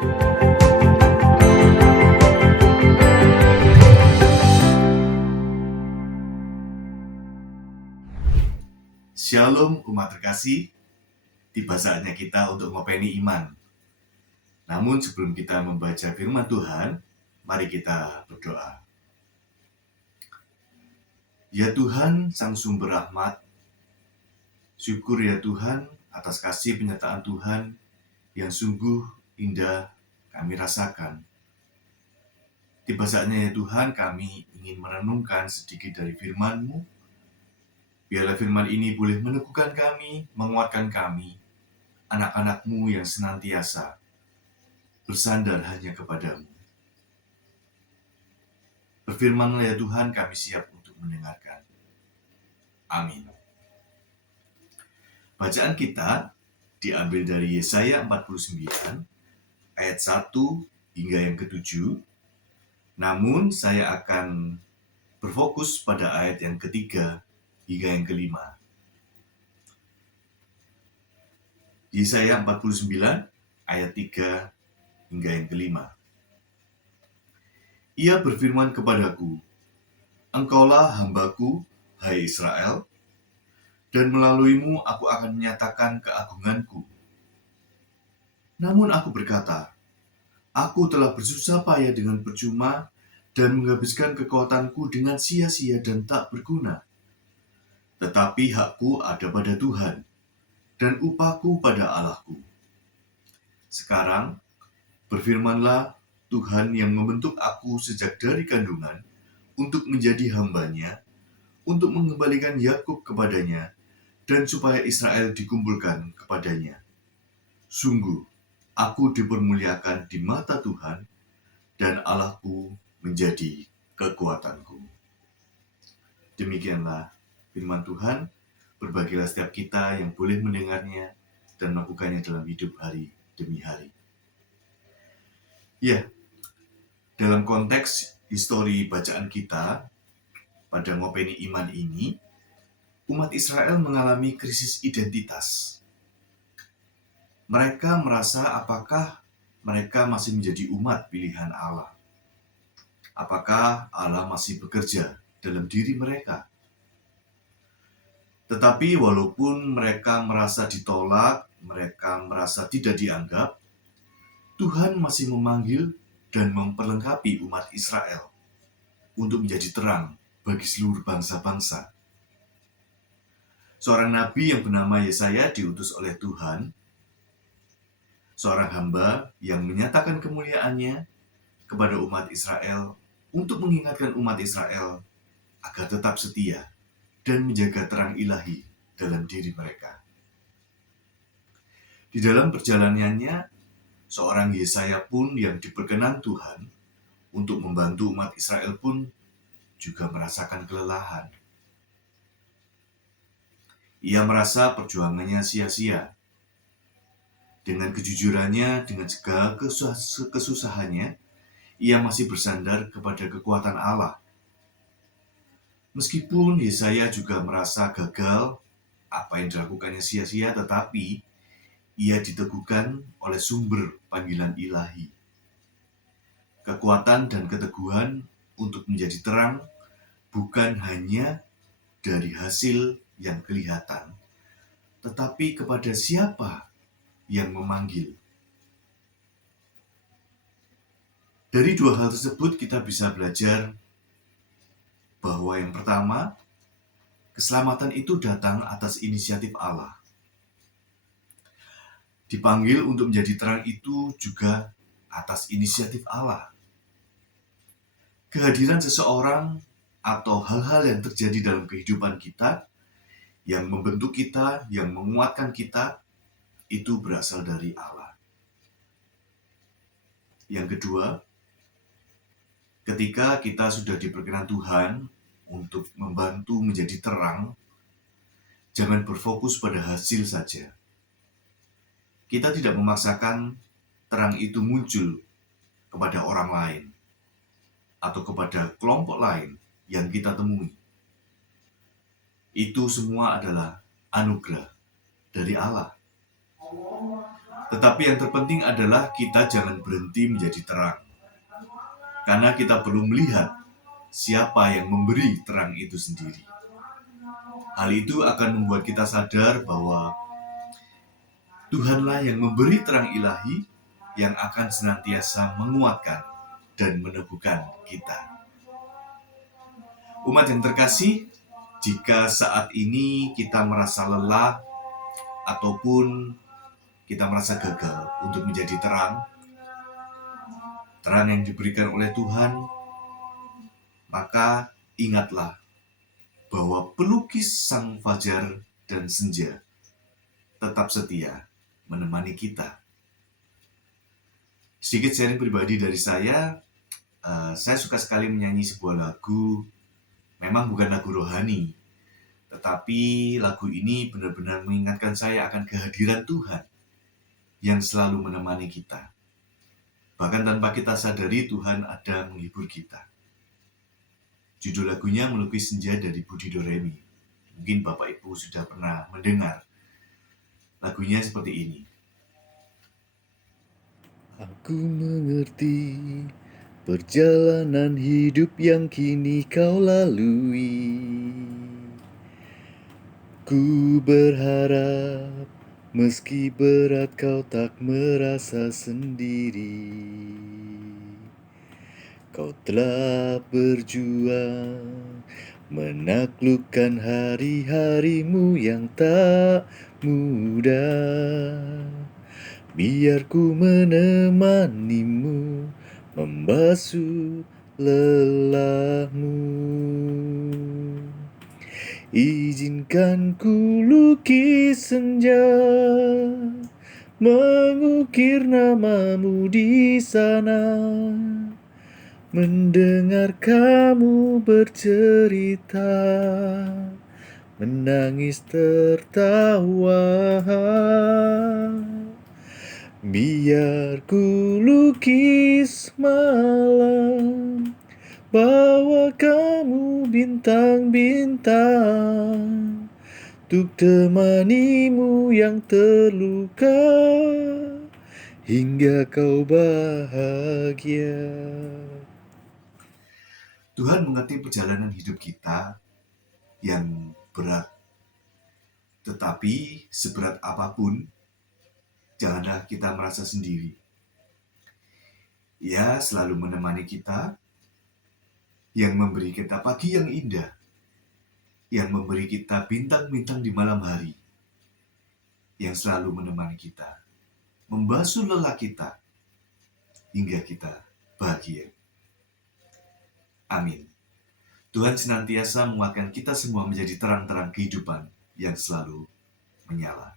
Shalom umat terkasih, tiba saatnya kita untuk ngopeni iman. Namun sebelum kita membaca firman Tuhan, mari kita berdoa. Ya Tuhan, Sang Sumber Rahmat, syukur ya Tuhan atas kasih penyertaan Tuhan yang sungguh indah kami rasakan. Tiba saatnya ya Tuhan, kami ingin merenungkan sedikit dari firman-Mu. Biarlah firman ini boleh meneguhkan kami, menguatkan kami, anak-anak-Mu yang senantiasa bersandar hanya kepadamu. Berfirmanlah ya Tuhan, kami siap untuk mendengarkan. Amin. Bacaan kita diambil dari Yesaya 49, ayat 1 hingga yang ke-7. Namun saya akan berfokus pada ayat yang ketiga hingga yang kelima. Yesaya 49, ayat 3 hingga yang kelima. Ia berfirman kepadaku, Engkaulah hambaku, hai Israel, dan melaluimu aku akan menyatakan keagunganku. Namun aku berkata, aku telah bersusah payah dengan percuma dan menghabiskan kekuatanku dengan sia-sia dan tak berguna. Tetapi hakku ada pada Tuhan, dan upahku pada Allahku. Sekarang, berfirmanlah Tuhan yang membentuk aku sejak dari kandungan untuk menjadi hamba-Nya, untuk mengembalikan Yakub kepadanya, dan supaya Israel dikumpulkan kepadanya. Sungguh, aku dipermuliakan di mata Tuhan, dan Allahku menjadi kekuatanku. Demikianlah firman Tuhan. Berbagilah setiap kita yang boleh mendengarnya dan melakukannya dalam hidup hari demi hari. Ya, dalam konteks histori bacaan kita pada ngopeni iman ini, umat Israel mengalami krisis identitas. Mereka merasa apakah mereka masih menjadi umat pilihan Allah? Apakah Allah masih bekerja dalam diri mereka? Tetapi walaupun mereka merasa ditolak, mereka merasa tidak dianggap, Tuhan masih memanggil dan memperlengkapi umat Israel untuk menjadi terang bagi seluruh bangsa-bangsa. Seorang nabi yang bernama Yesaya diutus oleh Tuhan, seorang hamba yang menyatakan kemuliaannya kepada umat Israel untuk mengingatkan umat Israel agar tetap setia dan menjaga terang ilahi dalam diri mereka. Di dalam perjalanannya, seorang Yesaya pun yang diperkenan Tuhan untuk membantu umat Israel pun juga merasakan kelelahan. Ia merasa perjuangannya sia-sia. Dengan kejujurannya, dengan segala kesusahannya, ia masih bersandar kepada kekuatan Allah. Meskipun Yesaya juga merasa gagal, apa yang dilakukannya sia-sia, tetapi ia diteguhkan oleh sumber panggilan ilahi. Kekuatan dan keteguhan untuk menjadi terang bukan hanya dari hasil yang kelihatan, tetapi kepada siapa yang memanggil. Dari dua hal tersebut kita bisa belajar bahwa yang pertama, keselamatan itu datang atas inisiatif Allah. Dipanggil untuk menjadi terang itu juga atas inisiatif Allah. Kehadiran seseorang atau hal-hal yang terjadi dalam kehidupan kita, yang membentuk kita, yang menguatkan kita, itu berasal dari Allah. Yang kedua, ketika kita sudah diperkenan Tuhan untuk membantu menjadi terang, jangan berfokus pada hasil saja. Kita tidak memaksakan terang itu muncul kepada orang lain atau kepada kelompok lain yang kita temui. Itu semua adalah anugerah dari Allah. Tetapi yang terpenting adalah kita jangan berhenti menjadi terang. Karena kita perlu melihat siapa yang memberi terang itu sendiri. Hal itu akan membuat kita sadar bahwa Tuhanlah yang memberi terang ilahi yang akan senantiasa menguatkan dan meneguhkan kita. Umat yang terkasih, jika saat ini kita merasa lelah ataupun kita merasa gagal untuk menjadi terang yang diberikan oleh Tuhan, maka ingatlah bahwa pelukis sang fajar dan senja tetap setia menemani kita. Sedikit sharing pribadi dari saya suka sekali menyanyi sebuah lagu, memang bukan lagu rohani, tetapi lagu ini benar-benar mengingatkan saya akan kehadiran Tuhan yang selalu menemani kita. Bahkan tanpa kita sadari Tuhan ada menghibur kita. Judul lagunya Melukis Senja dari Budi Doremi. Mungkin Bapak Ibu sudah pernah mendengar. Lagunya seperti ini. Aku mengerti perjalanan hidup yang kini kau lalui. Ku berharap meski berat kau tak merasa sendiri. Kau telah berjuang menaklukkan hari-harimu yang tak mudah. Biar ku menemanimu membasuh lelahmu. Izinkan ku lukis senja, mengukir namamu di sana, mendengar kamu bercerita, menangis tertawa. Biar ku lukis malam, bawa kamu bintang-bintang, untuk temanimu yang terluka, hingga kau bahagia. Tuhan mengerti perjalanan hidup kita yang berat. Tetapi seberat apapun, janganlah kita merasa sendiri. Ia selalu menemani kita, yang memberi kita pagi yang indah, yang memberi kita bintang-bintang di malam hari, yang selalu menemani kita, membasuh lelah kita, hingga kita bahagia. Amin. Tuhan senantiasa menguatkan kita semua menjadi terang-terang kehidupan yang selalu menyala.